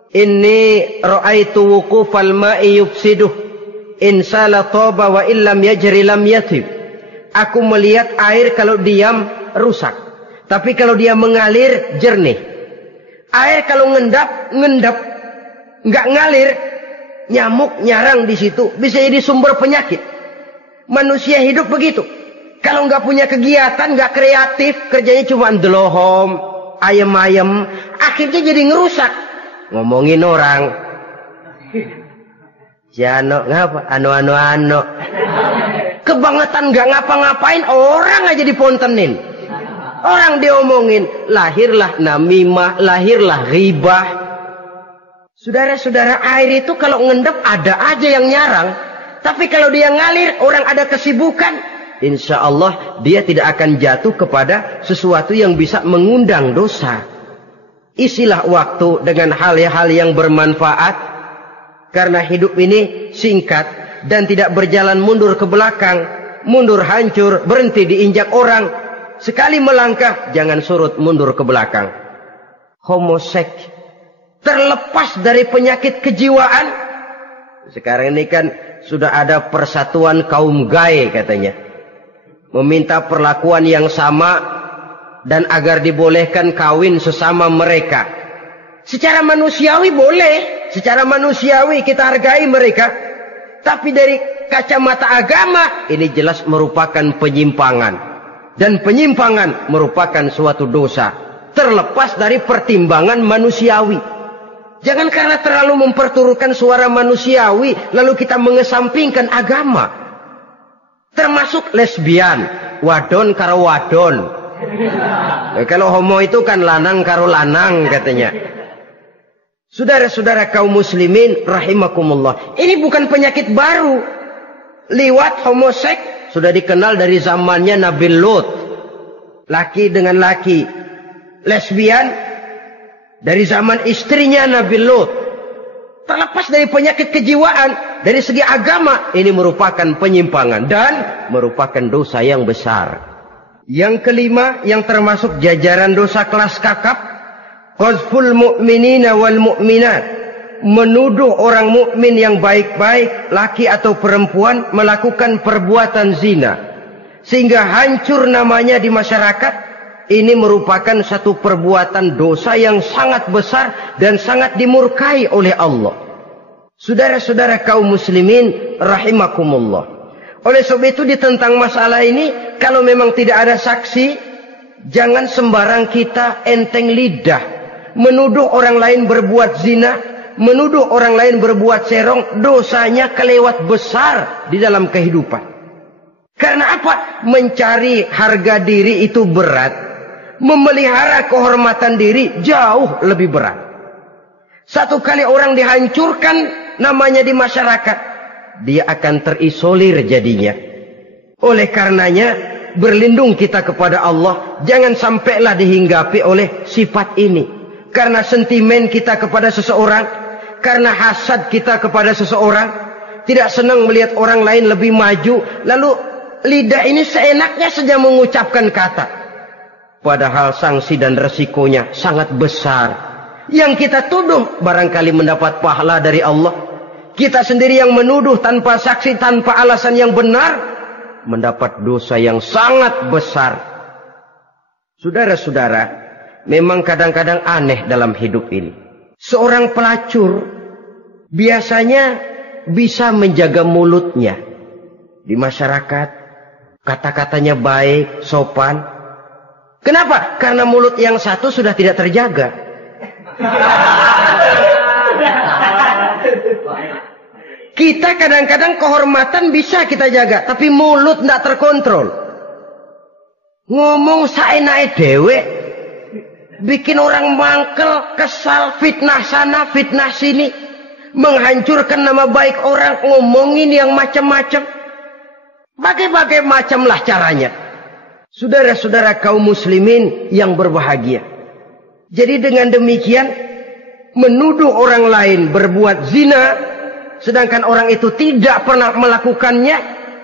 inni ra'aitu wuqufal ma'i yufsiduh in sala taba wa illam yajri lam yatib. Aku melihat air kalau diam rusak, tapi kalau dia mengalir jernih. Air kalau ngendap nggak ngalir, nyamuk nyarang di situ, bisa jadi sumber penyakit. Manusia hidup begitu. Kalau nggak punya kegiatan, nggak kreatif, kerjanya cuma delohom, ayam-ayam, akhirnya jadi ngerusak. Ngomongin orang, si ano ngapa, ano. Kebangetan nggak ngapa-ngapain, orang aja dipontenin. Orang diomongin, lahirlah namimah, lahirlah ghibah. Saudara-saudara, air itu kalau ngendap ada aja yang nyarang. Tapi kalau dia ngalir, orang ada kesibukan, insya Allah dia tidak akan jatuh kepada sesuatu yang bisa mengundang dosa. Isilah waktu dengan hal-hal yang bermanfaat. Karena hidup ini singkat dan tidak berjalan mundur ke belakang. Mundur hancur, berhenti diinjak orang. Sekali melangkah, jangan surut mundur ke belakang. Homoseks, terlepas dari penyakit kejiwaan. Sekarang ini kan sudah ada persatuan kaum gay katanya. Meminta perlakuan yang sama dan agar dibolehkan kawin sesama mereka. Secara manusiawi boleh. Secara manusiawi kita hargai mereka. Tapi dari kacamata agama, ini jelas merupakan penyimpangan. Dan penyimpangan merupakan suatu dosa. Terlepas dari pertimbangan manusiawi. Jangan karena terlalu memperturutkan suara manusiawi, lalu kita mengesampingkan agama. Termasuk lesbian, wadon karo wadon. Kalau homo itu kan lanang karo lanang katanya. Saudara-saudara kaum muslimin rahimakumullah. Ini bukan penyakit baru. Liwat, homoseks sudah dikenal dari zamannya Nabi Lut. Laki dengan laki. Lesbian dari zaman istrinya Nabi Lut. Terlepas dari penyakit kejiwaan, dari segi agama, ini merupakan penyimpangan dan merupakan dosa yang besar. Yang kelima, yang termasuk jajaran dosa kelas kakap, qazful mu'minina wal mu'minat, menuduh orang mukmin yang baik-baik, laki atau perempuan, melakukan perbuatan zina sehingga hancur namanya di masyarakat. Ini merupakan satu perbuatan dosa yang sangat besar dan sangat dimurkai oleh Allah. Saudara-saudara kaum muslimin rahimakumullah. Oleh sebab itu tentang masalah ini, kalau memang tidak ada saksi, jangan sembarang kita enteng lidah menuduh orang lain berbuat zina, menuduh orang lain berbuat serong. Dosanya kelewat besar di dalam kehidupan. Karena apa? Mencari harga diri itu berat. Memelihara kehormatan diri jauh lebih berat. Satu kali orang dihancurkan namanya di masyarakat, dia akan terisolir jadinya. Oleh karenanya, berlindung kita kepada Allah. Jangan sampailah dihinggapi oleh sifat ini. Karena sentimen kita kepada seseorang, karena hasad kita kepada seseorang, tidak senang melihat orang lain lebih maju, lalu lidah ini seenaknya saja mengucapkan kata. Padahal sanksi dan resikonya sangat besar. Yang kita tuduh barangkali mendapat pahala dari Allah. Kita sendiri yang menuduh tanpa saksi, tanpa alasan yang benar, mendapat dosa yang sangat besar. Saudara-saudara, memang kadang-kadang aneh dalam hidup ini. Seorang pelacur biasanya bisa menjaga mulutnya di masyarakat. Kata-katanya baik, sopan. Kenapa? Karena mulut yang satu sudah tidak terjaga. Kita kadang-kadang kehormatan bisa kita jaga, tapi mulut tidak terkontrol. Ngomong saenake dhewe, bikin orang mangkel, kesal, fitnah sana, fitnah sini, menghancurkan nama baik orang, ngomongin yang macam-macam. Bagai-bagai macamlah caranya. Saudara-saudara kaum muslimin yang berbahagia. Jadi dengan demikian, menuduh orang lain berbuat zina, sedangkan orang itu tidak pernah melakukannya,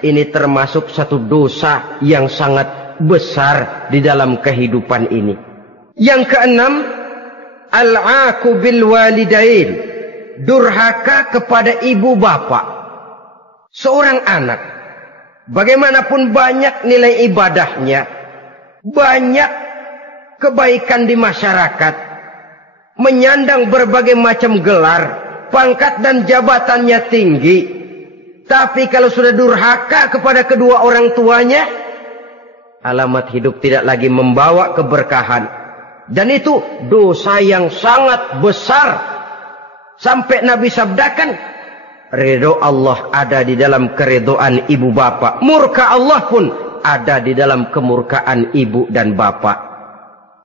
ini termasuk satu dosa yang sangat besar di dalam kehidupan ini. Yang keenam, al-'aqu bil walidain, durhaka kepada ibu bapak. Seorang anak, bagaimanapun banyak nilai ibadahnya, banyak kebaikan di masyarakat, menyandang berbagai macam gelar, pangkat dan jabatannya tinggi, tapi kalau sudah durhaka kepada kedua orang tuanya, alamat hidup tidak lagi membawa keberkahan. Dan itu dosa yang sangat besar. Sampai Nabi sabdakan, ridho Allah ada di dalam keridhaan ibu bapak. Murka Allah pun ada di dalam kemurkaan ibu dan bapak.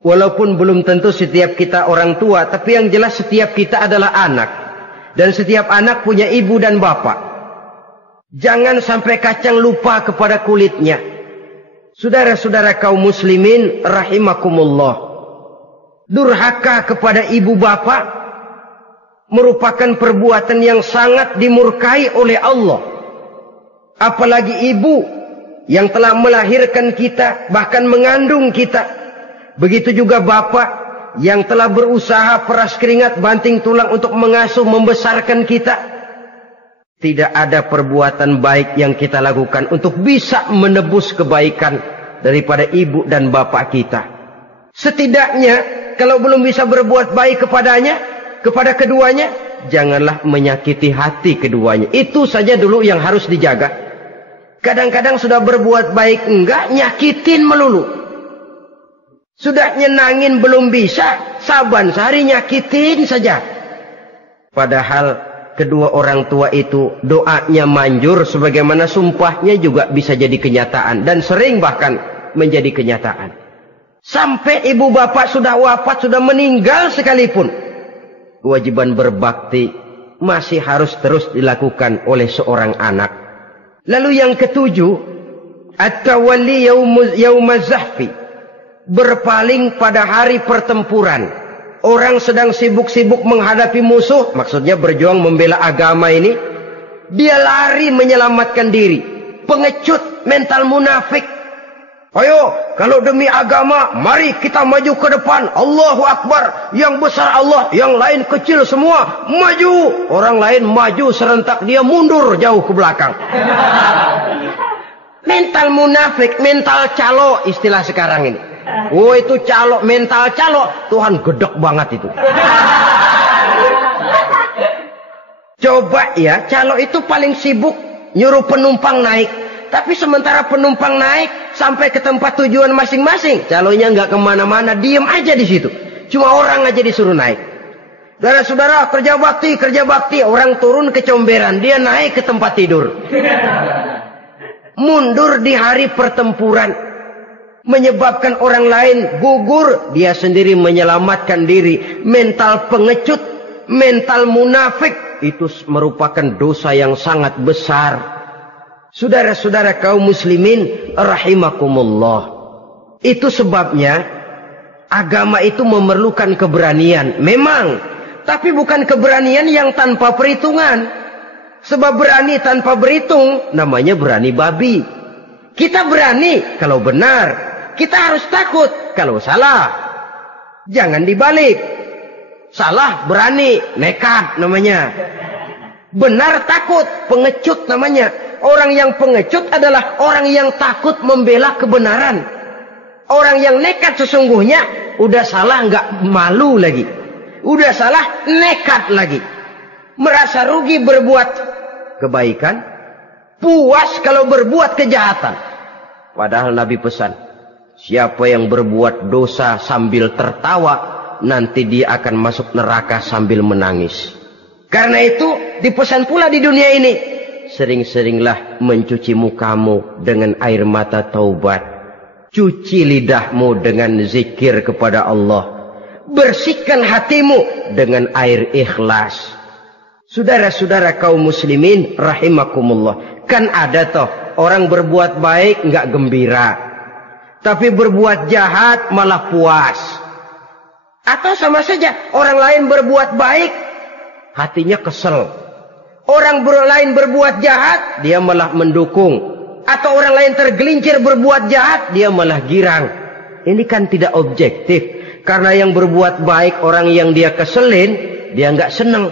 Walaupun belum tentu setiap kita orang tua, tapi yang jelas setiap kita adalah anak. Dan setiap anak punya ibu dan bapak. Jangan sampai kacang lupa kepada kulitnya. Saudara-saudara kaum muslimin rahimakumullah. Durhaka kepada ibu bapak merupakan perbuatan yang sangat dimurkai oleh Allah. Apalagi ibu yang telah melahirkan kita, bahkan mengandung kita. Begitu juga bapak yang telah berusaha peras keringat banting tulang untuk mengasuh membesarkan kita. Tidak ada perbuatan baik yang kita lakukan untuk bisa menebus kebaikan daripada ibu dan bapak kita. Setidaknya kalau belum bisa berbuat baik kepadanya, kepada keduanya, janganlah menyakiti hati keduanya. Itu saja dulu yang harus dijaga. Kadang-kadang sudah berbuat baik enggak, nyakitin melulu. Sudah nyenangin belum bisa, saban sehari nyakitin saja. Padahal kedua orang tua itu doanya manjur, sebagaimana sumpahnya juga bisa jadi kenyataan. Dan sering bahkan menjadi kenyataan. Sampai ibu bapak sudah wafat, sudah meninggal sekalipun, kewajiban berbakti masih harus terus dilakukan oleh seorang anak. Lalu yang ketujuh, at-tawalli yaumaz zahfi, berpaling pada hari pertempuran. Orang sedang sibuk-sibuk menghadapi musuh, maksudnya berjuang membela agama ini, dia lari menyelamatkan diri. Pengecut, mental munafik. Ayo, kalau demi agama, mari kita maju ke depan. Allahu Akbar. Yang besar Allah, yang lain kecil semua. Maju. Orang lain maju serentak, dia mundur jauh ke belakang. Mental munafik, mental calo istilah sekarang ini. Oh, itu calo, mental calo. Tuhan gedek banget itu. Coba ya, calo itu paling sibuk nyuruh penumpang naik. Tapi sementara penumpang naik sampai ke tempat tujuan masing-masing, calonya nggak kemana-mana, diem aja di situ. Cuma orang aja disuruh naik. Saudara-saudara, kerja bakti, orang turun kecomberan, dia naik ke tempat tidur. Mundur di hari pertempuran, menyebabkan orang lain gugur, dia sendiri menyelamatkan diri. Mental pengecut, mental munafik, itu merupakan dosa yang sangat besar. Saudara-saudara kaum muslimin rahimakumullah. Itu sebabnya agama itu memerlukan keberanian. Memang, tapi bukan keberanian yang tanpa perhitungan. Sebab berani tanpa berhitung namanya berani babi. Kita berani kalau benar, kita harus takut kalau salah. Jangan dibalik. Salah berani, nekat namanya. Benar takut, pengecut namanya. Orang yang pengecut adalah orang yang takut membela kebenaran. Orang yang nekat sesungguhnya udah salah nggak malu lagi. Udah salah nekat lagi. Merasa rugi berbuat kebaikan, puas kalau berbuat kejahatan. Padahal Nabi pesan, siapa yang berbuat dosa sambil tertawa, nanti dia akan masuk neraka sambil menangis. Karena itu dipesan pula di dunia ini, sering-seringlah mencuci mukamu dengan air mata taubat. Cuci lidahmu dengan zikir kepada Allah. Bersihkan hatimu dengan air ikhlas. Saudara-saudara kaum muslimin rahimakumullah. Kan ada toh orang berbuat baik nggak gembira, tapi berbuat jahat malah puas. Atau sama saja orang lain berbuat baik, hatinya kesel. Orang lain berbuat jahat, dia malah mendukung. Atau orang lain tergelincir berbuat jahat, dia malah girang. Ini kan tidak objektif. Karena yang berbuat baik, orang yang dia keselin, dia nggak seneng.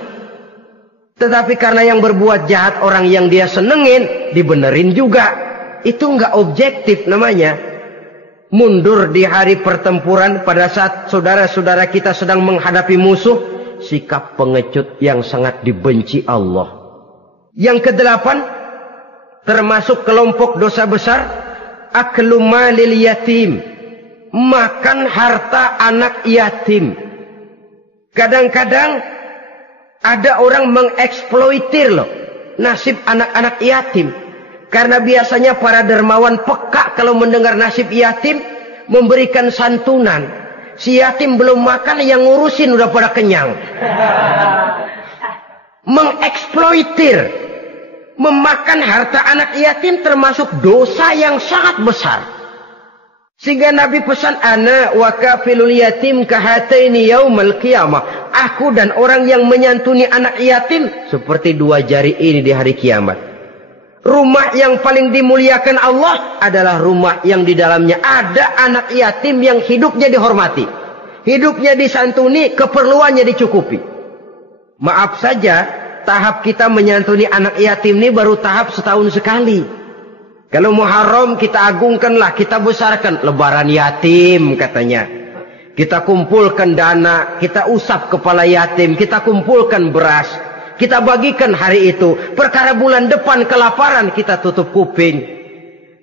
Tetapi karena yang berbuat jahat, orang yang dia senengin, dibenerin juga. Itu nggak objektif namanya. Mundur di hari pertempuran pada saat saudara-saudara kita sedang menghadapi musuh, sikap pengecut yang sangat dibenci Allah. Yang kedelapan, termasuk kelompok dosa besar, aklu malil yatim, makan harta anak yatim. Kadang-kadang ada orang mengeksploitir loh nasib anak-anak yatim. Karena biasanya para dermawan peka kalau mendengar nasib yatim, memberikan santunan. Si yatim belum makan, yang ngurusin udah pada kenyang. Mengeksploitir, memakan harta anak yatim termasuk dosa yang sangat besar. Sehingga Nabi pesan, ana wa kafilul yatim kahataini yaumal qiyamah. Aku dan orang yang menyantuni anak yatim seperti dua jari ini di hari kiamat. Rumah yang paling dimuliakan Allah adalah rumah yang di dalamnya ada anak yatim yang hidupnya dihormati, hidupnya disantuni, keperluannya dicukupi. Maaf saja, tahap kita menyantuni anak yatim ini baru tahap setahun sekali. Kalau Muharram kita agungkanlah, kita besarkan. Lebaran yatim katanya. Kita kumpulkan dana, kita usap kepala yatim, kita kumpulkan beras, kita bagikan hari itu. Perkara bulan depan kelaparan, kita tutup kuping.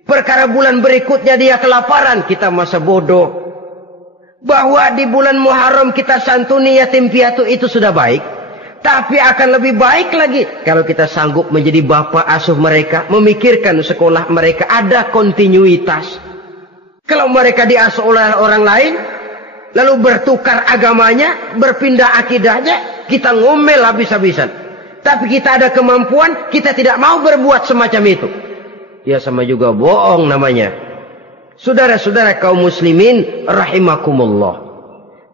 Perkara bulan berikutnya dia kelaparan, kita masa bodoh. Bahwa di bulan Muharram kita santuni yatim piatu itu sudah baik. Tapi akan lebih baik lagi kalau kita sanggup menjadi bapak asuh mereka, memikirkan sekolah mereka, ada kontinuitas. Kalau mereka diasuh oleh orang lain, lalu bertukar agamanya, berpindah akidahnya, kita ngomel habis-habisan. Tapi kita ada kemampuan, kita tidak mau berbuat semacam itu. Ya sama juga bohong namanya. Saudara-saudara kaum muslimin rahimakumullah.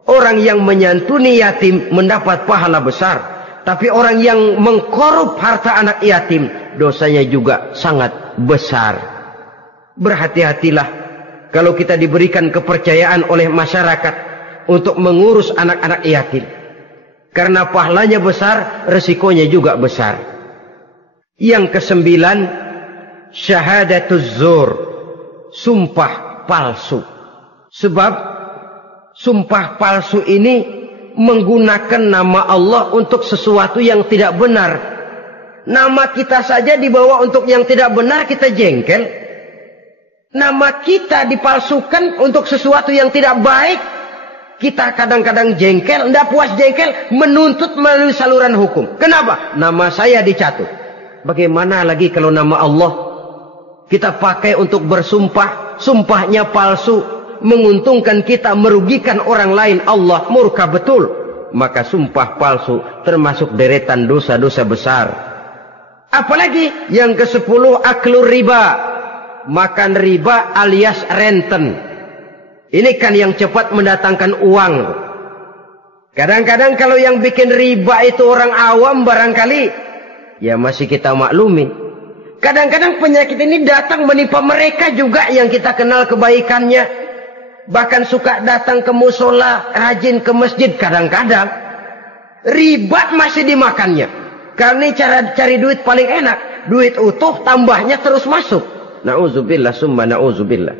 Orang yang menyantuni yatim mendapat pahala besar. Tapi orang yang mengkorup harta anak yatim, dosanya juga sangat besar. Berhati-hatilah kalau kita diberikan kepercayaan oleh masyarakat untuk mengurus anak-anak yatim. Karena pahalanya besar, resikonya juga besar. Yang ke-9, syahadatuz zur, sumpah palsu. Sebab sumpah palsu ini menggunakan nama Allah untuk sesuatu yang tidak benar. Nama kita saja dibawa untuk yang tidak benar, kita jengkel. Nama kita dipalsukan untuk sesuatu yang tidak baik, kita kadang-kadang jengkel, tidak puas jengkel, menuntut melalui saluran hukum. Kenapa? Nama saya dicatut. Bagaimana lagi kalau nama Allah kita pakai untuk bersumpah, sumpahnya palsu, menguntungkan kita, merugikan orang lain, Allah murka betul. Maka sumpah palsu termasuk deretan dosa-dosa besar. Apalagi yang ke-10, aklur riba, makan riba alias renten. Ini kan yang cepat mendatangkan uang. Kadang-kadang kalau yang bikin riba itu orang awam barangkali, ya masih kita maklumi. Kadang-kadang penyakit ini datang menimpa mereka juga yang kita kenal kebaikannya. Bahkan suka datang ke musola, rajin ke masjid kadang-kadang. Riba masih dimakannya. Karena cara cari duit paling enak. Duit utuh, tambahnya terus masuk. Na'udzubillah summa na'udzubillah.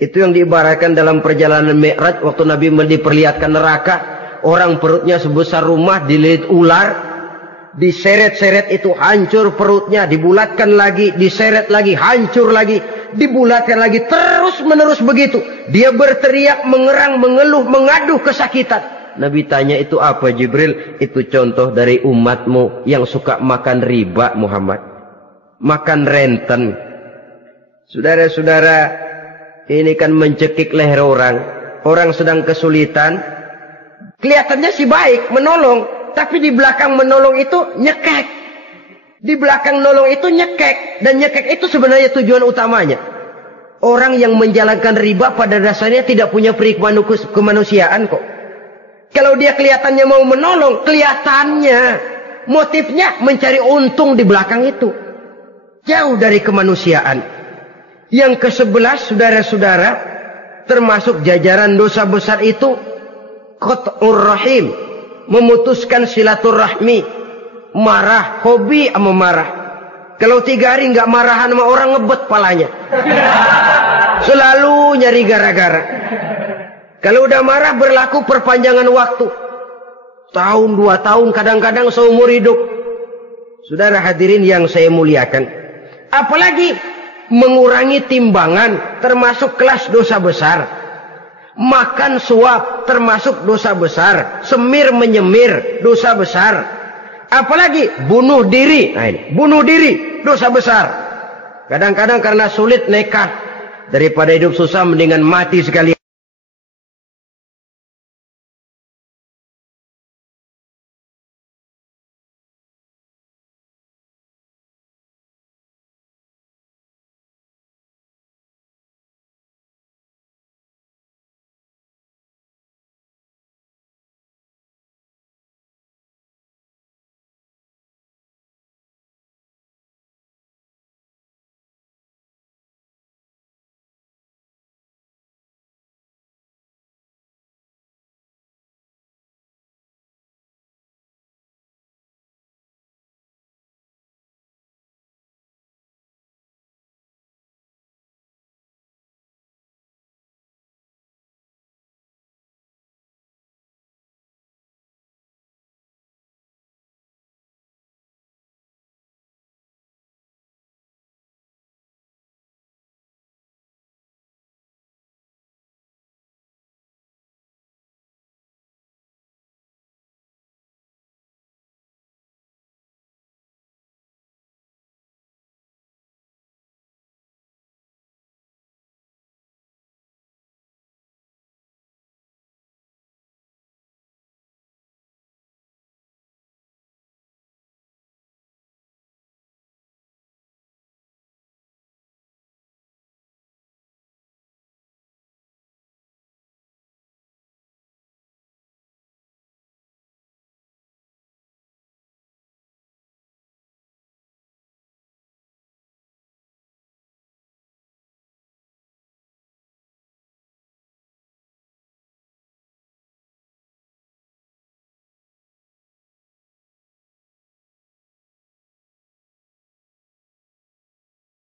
Itu yang diibaratkan dalam perjalanan Mi'raj. Waktu Nabi diperlihatkan neraka. Orang perutnya sebesar rumah, dililit ular. Diseret-seret itu hancur perutnya. Dibulatkan lagi, diseret lagi, hancur lagi. Dibulatkan lagi, terus menerus begitu. Dia berteriak, mengerang, mengeluh, mengaduh kesakitan. Nabi tanya, itu apa Jibril? Itu contoh dari umatmu yang suka makan riba Muhammad. Makan renten. Saudara-saudara, ini kan mencekik leher orang. Orang sedang kesulitan. Kelihatannya sih baik, menolong. Tapi di belakang menolong itu nyekek. Di belakang nolong itu nyekek. Dan nyekek itu sebenarnya tujuan utamanya. Orang yang menjalankan riba pada dasarnya tidak punya perikmahan kemanusiaan kok. Kalau dia kelihatannya mau menolong, kelihatannya motifnya mencari untung di belakang itu. Jauh dari kemanusiaan. Yang ke-11, saudara-saudara, termasuk jajaran dosa besar itu, qat'ur rahim, memutuskan silaturahmi. Marah, hobi sama marah. Kalau 3 hari nggak marahan sama orang, ngebet palanya. Selalu nyari gara-gara. Kalau udah marah berlaku perpanjangan waktu. Tahun, 2 tahun, kadang-kadang seumur hidup. Saudara hadirin yang saya muliakan. Apalagi mengurangi timbangan termasuk kelas dosa besar. Makan suap termasuk dosa besar. Semir menyemir dosa besar. Apalagi bunuh diri. Nah ini, bunuh diri dosa besar. Kadang-kadang karena sulit nekat. Daripada hidup susah mendingan mati sekali.